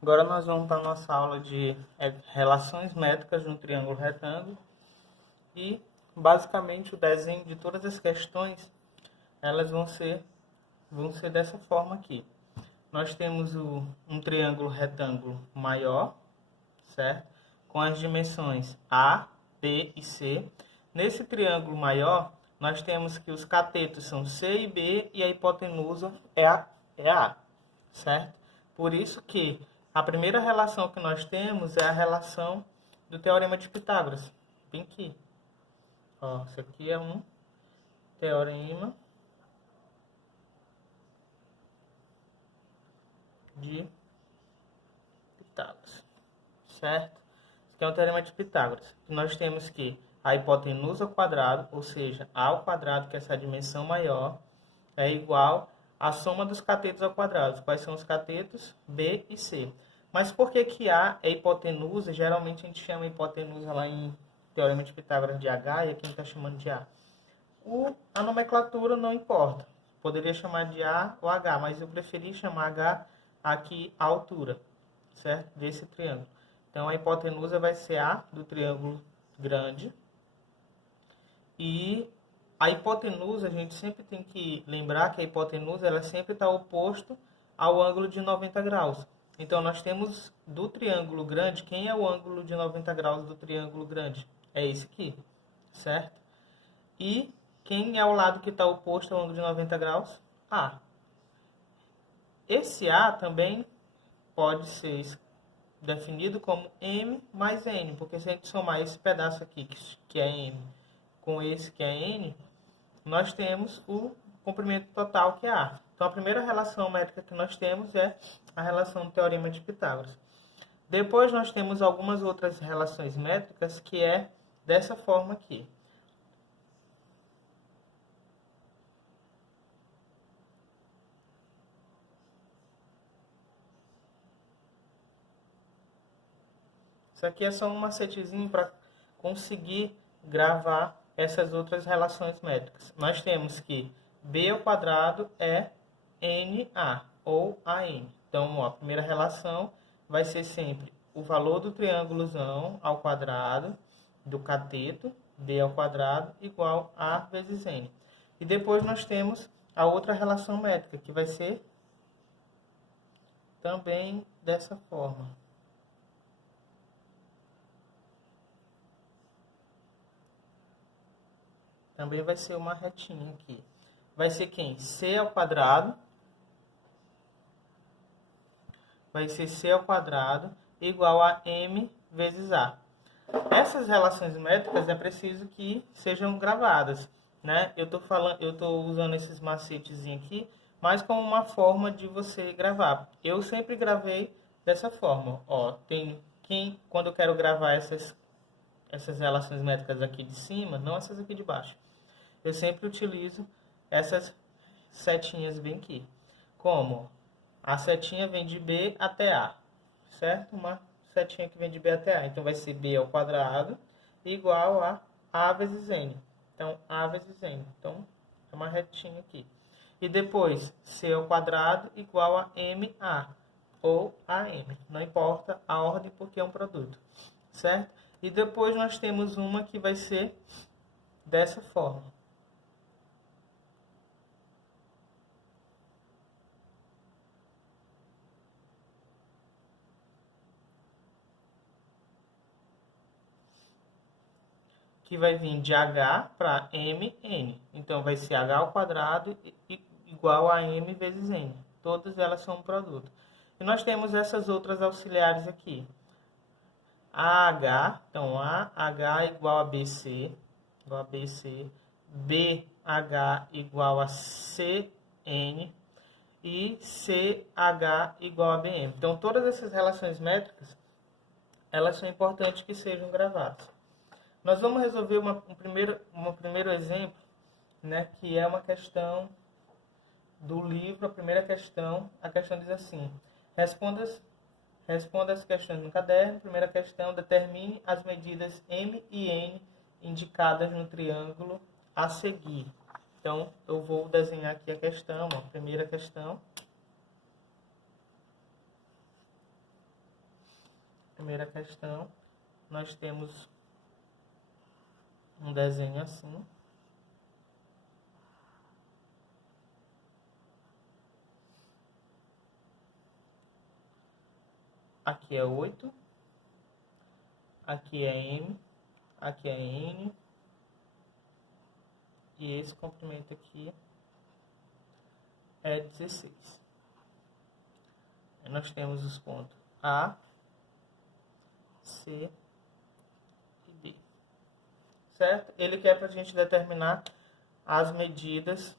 Agora nós vamos para a nossa aula de relações métricas no triângulo retângulo. E, basicamente, o desenho de todas as questões, elas vão ser dessa forma aqui. Nós temos um triângulo retângulo maior, certo? Com as dimensões A, B e C. Nesse triângulo maior, nós temos que os catetos são C e B e a hipotenusa é A, certo? Por isso que a primeira relação que nós temos é a relação do Teorema de Pitágoras. Bem aqui. Ó, isso aqui é um Teorema de Pitágoras, certo? Isso aqui é um Teorema de Pitágoras. Nós temos que a hipotenusa ao quadrado, ou seja, A ao quadrado, que é essa dimensão maior, é igual à soma dos catetos ao quadrado. Quais são os catetos? B e C. Mas por que que A é hipotenusa? Geralmente a gente chama a hipotenusa lá em Teorema de Pitágoras de H e aqui a gente está chamando de A. A nomenclatura não importa. Poderia chamar de A ou H, mas eu preferi chamar H aqui a altura, certo? Desse triângulo. Então a hipotenusa vai ser A do triângulo grande. E a hipotenusa, a gente sempre tem que lembrar que a hipotenusa ela sempre está oposto ao ângulo de 90 graus. Então, nós temos do triângulo grande, quem é o ângulo de 90 graus do triângulo grande? É esse aqui, certo? E quem é o lado que está oposto ao ângulo de 90 graus? A. Esse A também pode ser definido como M mais N, porque se a gente somar esse pedaço aqui, que é M, com esse que é N, nós temos o comprimento total, que é A. Então, a primeira relação métrica que nós temos é a relação do Teorema de Pitágoras. Depois, nós temos algumas outras relações métricas, que é dessa forma aqui. Isso aqui é só um macetezinho para conseguir gravar essas outras relações métricas. Nós temos que B ao quadrado é NA, ou AN. Então, ó, a primeira relação vai ser sempre o valor do triângulozão ao quadrado do cateto, B ao quadrado, igual a vezes N. E depois nós temos a outra relação métrica, que vai ser também dessa forma. Também vai ser uma retinha aqui. Vai ser quem? C ao quadrado. Vai ser C ao quadrado igual a M vezes A. Essas relações métricas é preciso que sejam gravadas, né? Eu tô usando esses macetezinhos aqui, mas como uma forma de você gravar. Eu sempre gravei dessa forma. Ó, quando eu quero gravar essas relações métricas aqui de cima, não essas aqui de baixo. Eu sempre utilizo essas setinhas bem aqui. Como? A setinha vem de B até A, certo? Uma setinha que vem de B até A. Então, vai ser B ao quadrado igual a vezes N. Então, A vezes N. Então, é uma retinha aqui. E depois, C ao quadrado igual a MA ou AM. Não importa a ordem, porque é um produto, certo? E depois nós temos uma que vai ser dessa forma. Que vai vir de H para MN. Então, vai ser H ao quadrado igual a M vezes N. Todas elas são um produto. E nós temos essas outras auxiliares aqui. AH, então AH igual a BC, BH igual a CN e CH igual a BM. Então, todas essas relações métricas, elas são importantes que sejam gravadas. Nós vamos resolver um primeiro exemplo, né, que é uma questão do livro, a primeira questão. A questão diz assim: responda as questões no caderno. Primeira questão: determine as medidas M e N indicadas no triângulo a seguir. Então, eu vou desenhar aqui a questão, a primeira questão. primeira questão, nós temos um desenho assim. Aqui é 8, aqui é M, aqui é N, e esse comprimento aqui é 16. Aí nós temos os pontos A, C e D. Certo? Ele quer para a gente determinar as medidas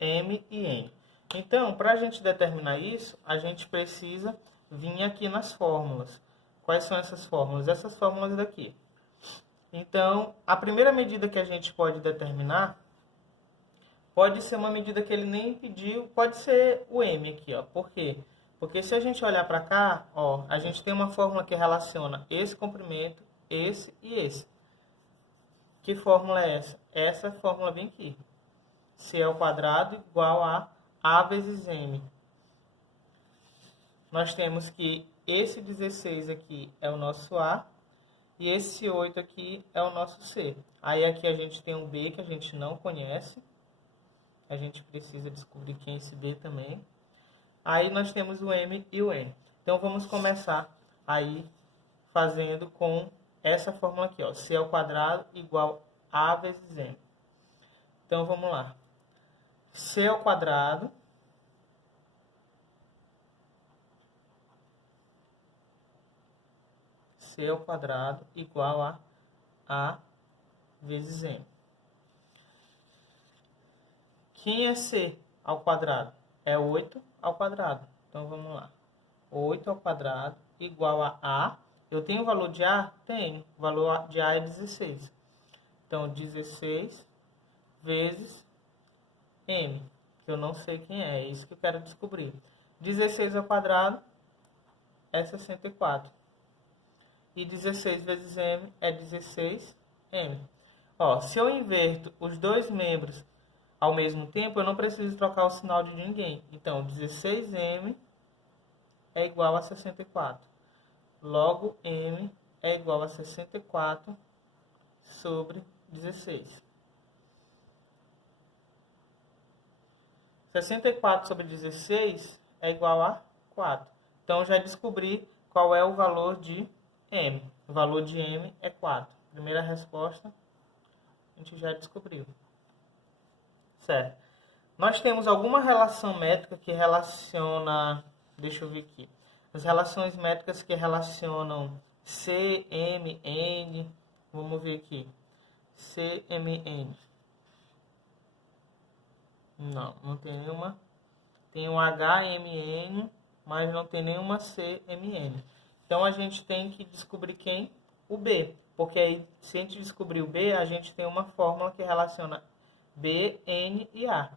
M e N. Então, para a gente determinar isso, a gente precisa vir aqui nas fórmulas. Quais são essas fórmulas? Essas fórmulas daqui. Então, a primeira medida que a gente pode determinar pode ser uma medida que ele nem pediu, pode ser o M aqui, ó. Por quê? Porque se a gente olhar para cá, ó, a gente tem uma fórmula que relaciona esse comprimento, esse e esse. Que fórmula é essa? Essa fórmula vem aqui. C ao quadrado igual a vezes M. Nós temos que esse 16 aqui é o nosso A e esse 8 aqui é o nosso C. Aí aqui a gente tem um B que a gente não conhece. A gente precisa descobrir quem é esse B também. Aí nós temos o M e o N. Então vamos começar aí fazendo com essa fórmula aqui, ó. C ao quadrado igual a vezes M. Então vamos lá. C ao quadrado igual a vezes M. Quem é C ao quadrado? É 8 ao quadrado. Então, vamos lá. 8 ao quadrado igual a. Eu tenho o valor de A? Tenho. O valor de A é 16. Então, 16 vezes M, que eu não sei quem é. É isso que eu quero descobrir. 16 ao quadrado é 64. E 16 vezes M é 16M. Ó, se eu inverto os dois membros ao mesmo tempo, eu não preciso trocar o sinal de ninguém. Então, 16M é igual a 64. Logo, M é igual a 64 sobre 16. 64 sobre 16 é igual a 4. Então, já descobri qual é o valor de M. O valor de M é 4. Primeira resposta, a gente já descobriu. Certo. Nós temos alguma relação métrica que relaciona... Deixa eu ver aqui. As relações métricas que relacionam C, M, N. Vamos ver aqui. C, M, N. Não, não tem nenhuma. Tem um H, M, N, mas não tem nenhuma C, M, N. Então, a gente tem que descobrir quem? O B. Porque aí, se a gente descobrir o B, a gente tem uma fórmula que relaciona B, N e A.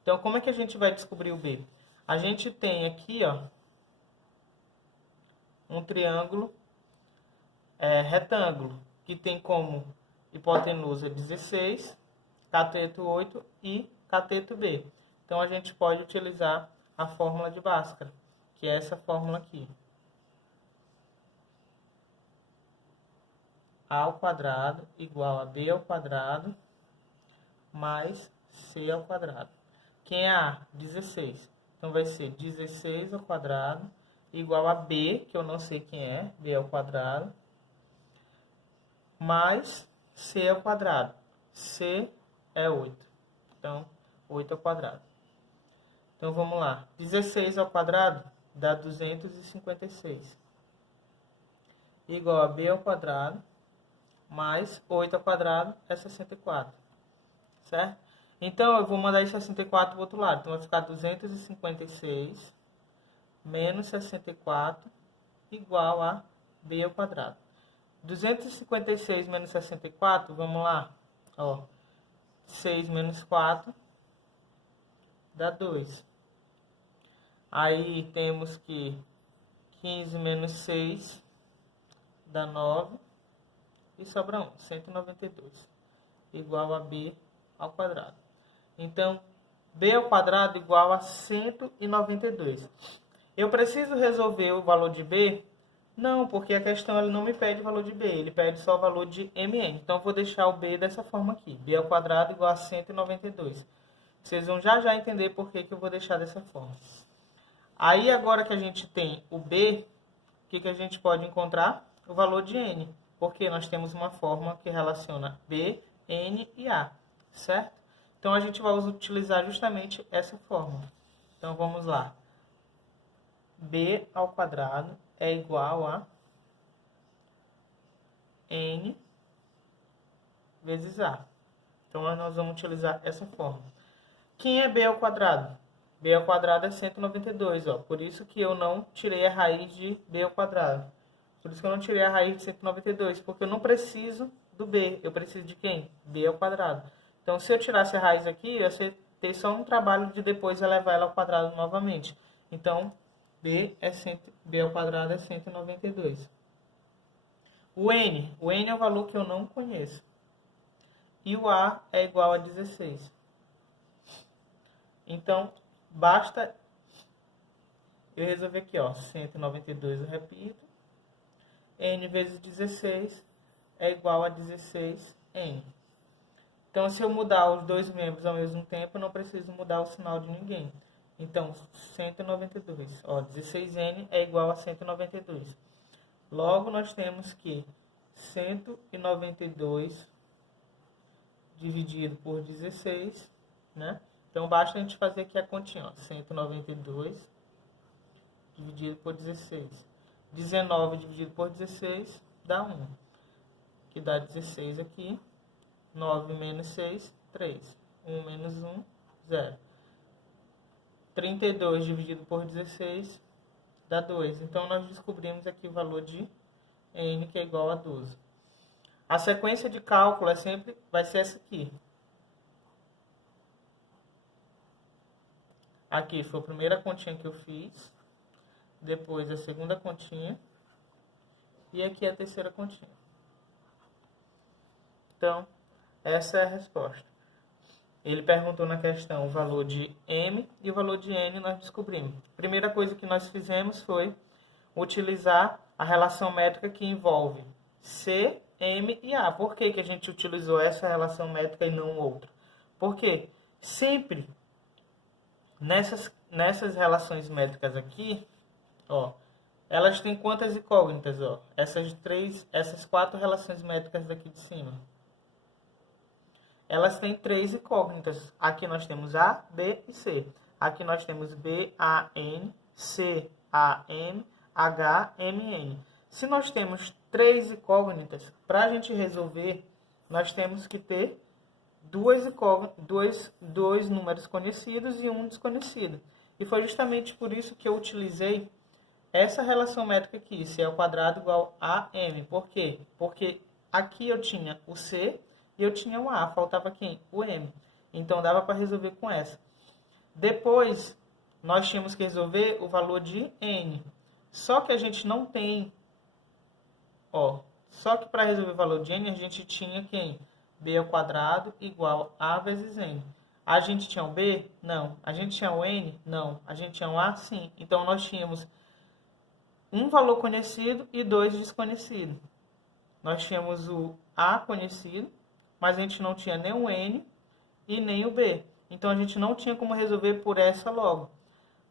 Então, como é que a gente vai descobrir o B? A gente tem aqui, ó, um triângulo retângulo, que tem como hipotenusa 16, cateto 8 e cateto B. Então, a gente pode utilizar a fórmula de Bhaskara, que é essa fórmula aqui. A ao quadrado igual a B ao quadrado mais C ao quadrado. Quem é A? 16. Então, vai ser 16 ao quadrado igual a B, que eu não sei quem é, B ao quadrado, mais C ao quadrado. C é 8. Então, 8 ao quadrado. Então, vamos lá. 16 ao quadrado dá 256. Igual a B ao quadrado mais 8 ao quadrado é 64. Certo? Então, eu vou mandar esse 64 para o outro lado. Então, vai ficar 256 menos 64 igual a B ao quadrado. 256 menos 64, vamos lá. Ó, 6 menos 4 dá 2. Aí, temos que 15 menos 6 dá 9. E sobra 1, 192. Igual a B ao quadrado. Então, B ao quadrado igual a 192. Eu preciso resolver o valor de B Não, porque a questão ele não me pede o valor de b, ele pede só o valor de mn. Então, eu vou deixar o b dessa forma aqui. B ao quadrado igual a 192. Vocês vão já já entender por que eu vou deixar dessa forma. Aí, agora que a gente tem o b, o que a gente pode encontrar? O valor de n. Porque nós temos uma fórmula que relaciona b, n e a, certo? Então, a gente vai utilizar justamente essa fórmula. Então, vamos lá. B ao quadrado é igual a n vezes a. Então, nós vamos utilizar essa fórmula. Quem é b ao quadrado? B ao quadrado é 192, ó. Por isso que eu não tirei a raiz de b ao quadrado. Por isso que eu não tirei a raiz de 192, porque eu não preciso do b. Eu preciso de quem? B ao quadrado. Então, se eu tirasse a raiz aqui, eu ia ter só um trabalho de depois elevar ela ao quadrado novamente. Então, b ao quadrado é 192. O n é o valor que eu não conheço. E o a é igual a 16. Então, basta eu resolver aqui, ó, 192, eu repito. N vezes 16 é igual a 16n. Então, se eu mudar os dois membros ao mesmo tempo, eu não preciso mudar o sinal de ninguém. Então, 192. Ó, 16n é igual a 192. Logo, nós temos que 192 dividido por 16, né? Então, basta a gente fazer aqui a continha, ó. 192 dividido por 16. 19 dividido por 16 dá 1. Que dá 16 aqui. 9 menos 6, 3. 1 menos 1, 0. 32 dividido por 16 dá 2. Então, nós descobrimos aqui o valor de n, que é igual a 12. A sequência de cálculo vai ser essa aqui. Aqui foi a primeira continha que eu fiz. Depois a segunda continha. E aqui a terceira continha. Então, essa é a resposta. Ele perguntou na questão o valor de m e o valor de n nós descobrimos. A primeira coisa que nós fizemos foi utilizar a relação métrica que envolve c, m e a. Por que a gente utilizou essa relação métrica e não outra? Porque sempre nessas relações métricas aqui, ó, elas têm quantas incógnitas, ó? Essas quatro relações métricas daqui de cima. Elas têm 3 incógnitas. Aqui nós temos A, B e C. Aqui nós temos B, A, N, C, A, M, H, M, N. Se nós temos 3 incógnitas, para a gente resolver, nós temos que ter dois números conhecidos e um desconhecido. E foi justamente por isso que eu utilizei essa relação métrica aqui, C ao quadrado igual a M. Por quê? Porque aqui eu tinha o C e eu tinha o A, faltava quem? O M. Então, dava para resolver com essa. Depois, nós tínhamos que resolver o valor de N. Só que a gente não tem, ó, só que para resolver o valor de N, a gente tinha quem? B ao quadrado igual a vezes N. A gente tinha o B? Não. A gente tinha o N? Não. A gente tinha o A? Sim. Então, nós tínhamos um valor conhecido e 2 desconhecidos. Nós tínhamos o A conhecido, mas a gente não tinha nem o N e nem o B. Então, a gente não tinha como resolver por essa logo.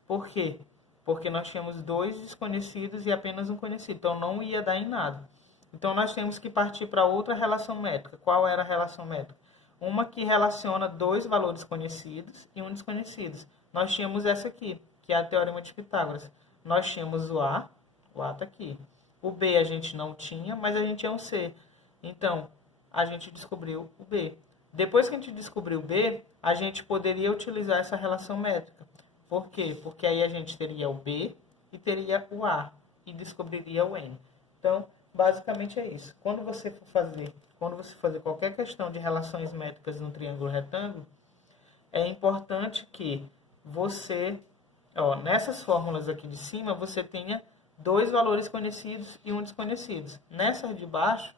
Por quê? Porque nós tínhamos 2 desconhecidos e apenas um conhecido. Então, não ia dar em nada. Então, nós temos que partir para outra relação métrica. Qual era a relação métrica? Uma que relaciona 2 valores conhecidos e um desconhecido. Nós tínhamos essa aqui, que é a Teorema de Pitágoras. Nós tínhamos o A está aqui. O B a gente não tinha, mas a gente tinha um C. Então, a gente descobriu o B. Depois que a gente descobriu o B, a gente poderia utilizar essa relação métrica. Por quê? Porque aí a gente teria o B e teria o A e descobriria o N. Então, basicamente é isso. Quando você for fazer qualquer questão de relações métricas no triângulo retângulo, é importante que você, ó, nessas fórmulas aqui de cima, você tenha 2 valores conhecidos e um desconhecido. Nessas de baixo,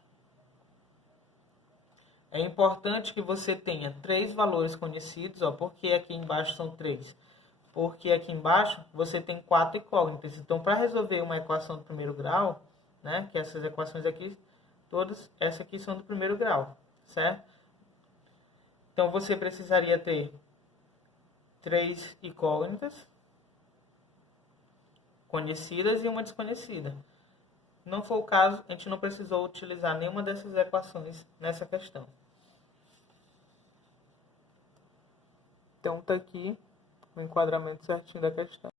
é importante que você tenha 3 valores conhecidos, ó, porque aqui embaixo são 3. Porque aqui embaixo você tem 4 incógnitas. Então, para resolver uma equação do primeiro grau, né? Que essas equações aqui, todas essas aqui são do primeiro grau, certo? Então, você precisaria ter 3 incógnitas conhecidas e uma desconhecida. Não foi o caso, a gente não precisou utilizar nenhuma dessas equações nessa questão. Então, está aqui o enquadramento certinho da questão.